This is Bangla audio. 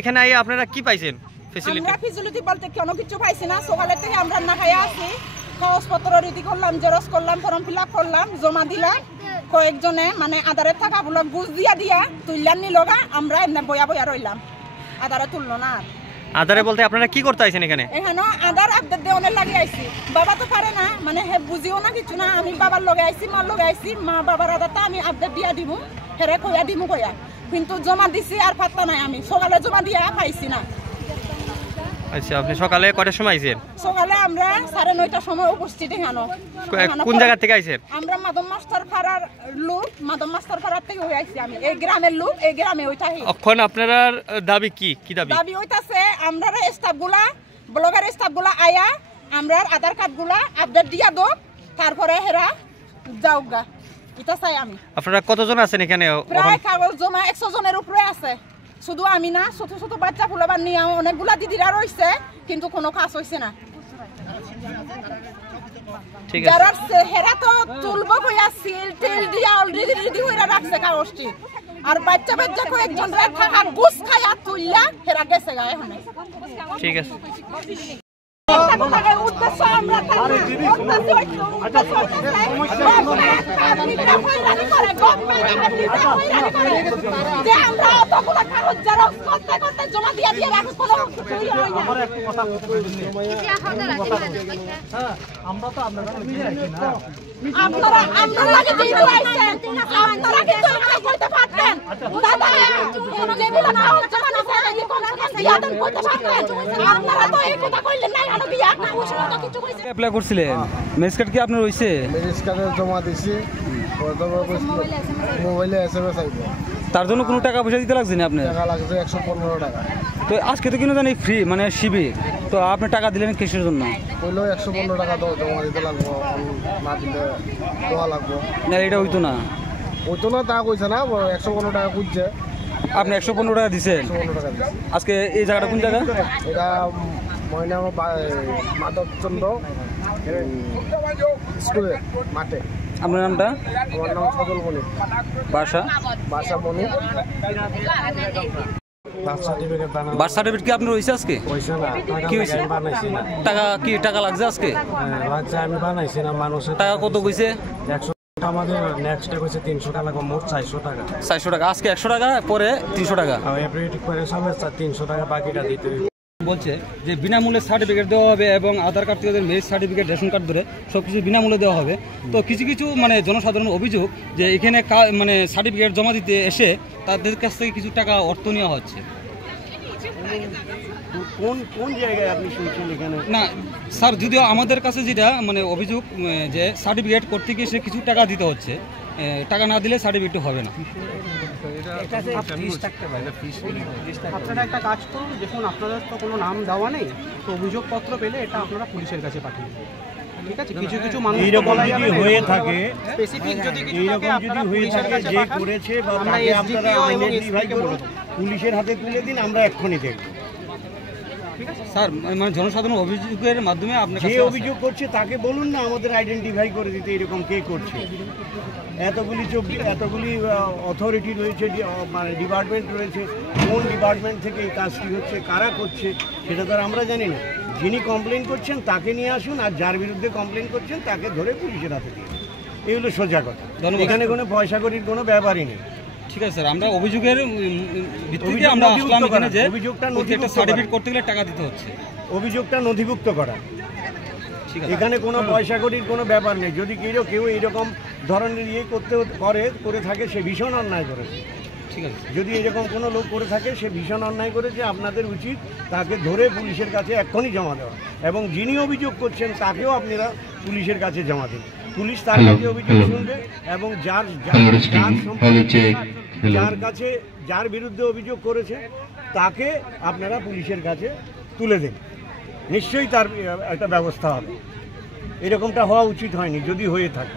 এখানে আইয়া আপনারা কি পাইছেন ফ্যাসিলিটি? আমরা ফ্যাসিলিটি বলতে কোনো কিছু পাইছি না। সকালে থেকে আমরা না খাইয়া আছি। কাগজপত্র রেডি করলাম, জেরক্স করলাম, ফর্ম ফিল আপ করলাম, জমা দিলাম। কয়েকজনে মানে আধারের টাকা গুলো বুঝ দিয়া তুললাম নিলগা, আমরা এমনি বয়া রইলাম। আধারে তুললো না। আধারে বলতে আপনারা কি করতে আইছেন এখানে? এখানে আধার আপডেট দেওয়ার লাগে আইছি। বাবা তো পারে না, মানে হে বুঝিও না কিছু না। আমি বাবার লগে আইছি, মার লগে আইছি। মা বাবার আধারটা আমি আপডেট দিয়া দিব, হেরে কইয়া দিমু কইয়া। কিন্তু জমা দিছি আর পাত্তা নাই। আমি সকালে জমা দিয়া পাইছি না। আচ্ছা, আপনি সকালে কয়টার সময় আইছেন? সকালে আমরা 9:30টার সময় উপস্থিত এখানে। কোন জায়গা থেকে আইছেন? আমরা মাদম মাস্টার পাড়ার লোক, মাদম মাস্টার পাড়ার থেকে হয়ে আইছি। আমি এই গ্রামের লোক, এই গ্রামে ওইটাই। এখন আপনার দাবি কি? কি দাবি? দাবি হইতাছে আমরা স্টাফগুলা, ব্লগার স্টাফগুলা আয়া আমরা আধার কার্ডগুলা আপডেট দিয়া দো, তারপরে হেরা যাওগা। এটা চাই আমি। আপনারা কতজন আছেন এখানে? প্রায় কাগজ জমা 100 জনের উপরে আছে। শুধু আমি না, ছোট ছোট বাচ্চা ফুলাবার নিয়ে অনেকগুলা দিদিরা রয়েছে, কিন্তু কোনো কাজ হয়েছে না। যারা হেরা তো তুলব কইয়া সিল টিল দিয়া অলরেডি রেডি হইরা রাখছে কাগজটি। আর বাচ্চা কয়েকজন থাকা গুছ খাইয়া তুললা হেরা গেছে গায়ে হনে। ঠিক আছে। উদ্দেশ্য আমরা জমা দিয়া দিয়ে রাখো। আমরা তো আপনারা আমরা লাগে দিতে আইছেন, আপনারা কিন্তু এটা করতে পারতেন। দাদা যেগুলো না হচ্ছে মানে এই কোনার কাছে ইয়াদন করতে পারতেন। আপনারা তো এই কথা কইলেন না, আনো দিয়া না ওষুধ তো কিছু কইছে। অ্যাপ্লাই করছিলেন, ম্যাজিস্ট্রেট কি আপনার হইছে? ম্যাজিস্ট্রেটে জমা দিছি, মোবাইলে এসএমএস আইবো। তার জন্য কোনো টাকা পয়সা দিতে লাগছে না আপনার? টাকা লাগছে 115 টাকা। তো আজকে তো কিন্তু জানি ফ্রি, মানে শিবির, তো আপনি টাকা দিলেন কিসের জন্য? কইলো 115 টাকা দাও, জমা দিতে লাগবো, না দিলে দেওয়া লাগবো না। এটা হইতো না, হইতো না তা কইছে না, 115 টাকা খুঁজছে। আপনি 115 টাকা দিচ্ছেন? 115 টাকা দিচ্ছি। আজকে এই জায়গাটা কোন জায়গা? এটা ময়না মাধবচন্দ্র স্কুলের মাঠে। আপনার নামটা? আমার নাম সজল মনি। বাসা মনি। বার্থ সার্টিফিকেট কি আপনার হয়েছে আজকে? কি হয়েছে? টাকা কি টাকা লাগছে আজকে? আমি বানাইছি না, মানুষের টাকা কত কইছে? 100 টাকা। আমাদের নেক্সট ডে কইছে 300 টাকা লাগবে, মোট 400 টাকা। 400 টাকা আজকে, 100 টাকা পরে 300 টাকা। এভরিডে করে সবে 300 টাকা বাকিটা দিতে বলছে যে বিনামূল্যে সার্টিফিকেট দেওয়া হবে এবং আধার কার্ড থেকে ম্যারেজ সার্টিফিকেট, রেশন কার্ড ধরে সব কিছু বিনামূল্যে দেওয়া হবে। তো কিছু কিছু মানে জনসাধারণ অভিযোগ যে এখানে মানে সার্টিফিকেট জমা দিতে এসে তাদের কাছ থেকে কিছু টাকা অর্থ নেওয়া হচ্ছে। কোন জায়গায় আপনি শুনছেন এখানে? না স্যার, যদিও আমাদের কাছে যেটা মানে অভিযোগ যে সার্টিফিকেট করতে গিয়ে সে কিছু টাকা দিতে হচ্ছে, টাকা না দিলে সার্টিফিকেট হবে না। আপনারা একটা কাজ করুন, দেখুন আপনাদের তো কোনো নাম দেওয়া নেই, তো অভিযোগপত্র পেলে এটা আপনারা পুলিশের কাছে পাঠিয়ে দেবেন। ঠিক আছে, কিছু কিছু মানুষ এইরকম যদি হয়ে থাকে, স্পেসিফিক যদি কিছু থাকে এইরকম যদি হয়ে থাকে যে করেছে বা তাকে আপনারা আইডেন্টিফাই করুন, পুলিশের হাতে তুলে দিন, আমরা এক্ষুনি দেখব। স্যার মানে জনসাধারণ অভিযোগের মাধ্যমে আপনি যে অভিযোগ করছে তাকে বলুন না আমাদের আইডেন্টিফাই করে দিতে এরকম কে করছে। এতগুলি অথরিটি রয়েছে, মানে ডিপার্টমেন্ট রয়েছে, কোন ডিপার্টমেন্ট থেকে এই কাজটি হচ্ছে, কারা করছে সেটা তো আর আমরা জানি না। যিনি কমপ্লেন করছেন তাকে নিয়ে আসুন, আর যার বিরুদ্ধে কমপ্লেন করছেন তাকে ধরে পুলিশের হাতে দিন। এই হলো সোজা কথা, এখানে কোনো পয়সা করির কোনো ব্যাপারই নেই। ঠিক আছে স্যার, আমরা অভিযোগের ভিত্তিতে আমরা আসলাম এখানে যে অভিযোগটা একটা সার্টিফিকেট করতে গেলে টাকা দিতে হচ্ছে, অভিযোগটা নথিভুক্ত করা। ঠিক আছে, এখানে কোনো পয়সা করির কোনো ব্যাপার নেই। যদি কেউ এইরকম ধরনের ইয়ে করে থাকে সে ভীষণ অন্যায় করেছে। ঠিক আছে, যদি এরকম কোনো লোক করে থাকে সে ভীষণ অন্যায় করেছে। আপনাদের উচিত তাকে ধরে পুলিশের কাছে এক্ষুনি জমা দেওয়া, এবং যিনি অভিযোগ করছেন তাকেও আপনারা পুলিশের কাছে জমা দিন। পুলিশ তার কাছে অভিযোগ শুনবে এবং যার বিরুদ্ধে অভিযোগ করেছে তাকে আপনারা পুলিশের কাছে তুলে দেন। নিশ্চয়ই তার একটা ব্যবস্থা হবে। এরকমটা হওয়া উচিত হয়নি, যদি হয়ে থাকে।